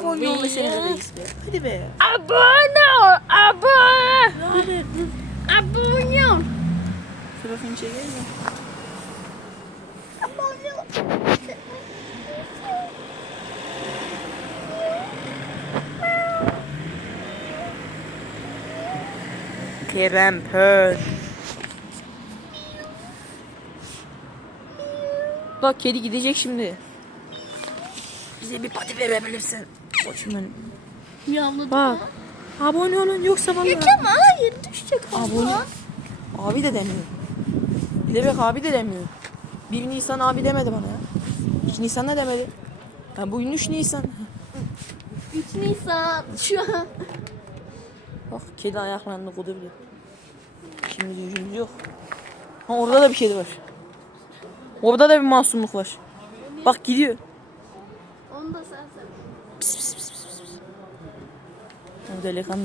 abone ol desene reis be. Hadi be. Abone ol. Abone. Hadi. Abone ol. Trafiğin çekelim mi? Kerem Pör. Bak kedi gidecek şimdi. Bize bir pati verebilirsin. Koçum benim. Bak. Abone olun yoksa vallahi. Ama hayır düşecek. Abone. Abi de demiyor. Bilerek abi de demiyor. 1 Nisan abi demedi bana ya. 2 Nisan da demedi. Ha, bugün 3 Nisan. 3 Nisan şu an. Bak kedi ayaklarını kodu bile. Şimdi yüzümüz yok. Ha, orada da bir kedi var. Orada da bir masumluk var. Bak gidiyor. Onu da sen. O delikanlı.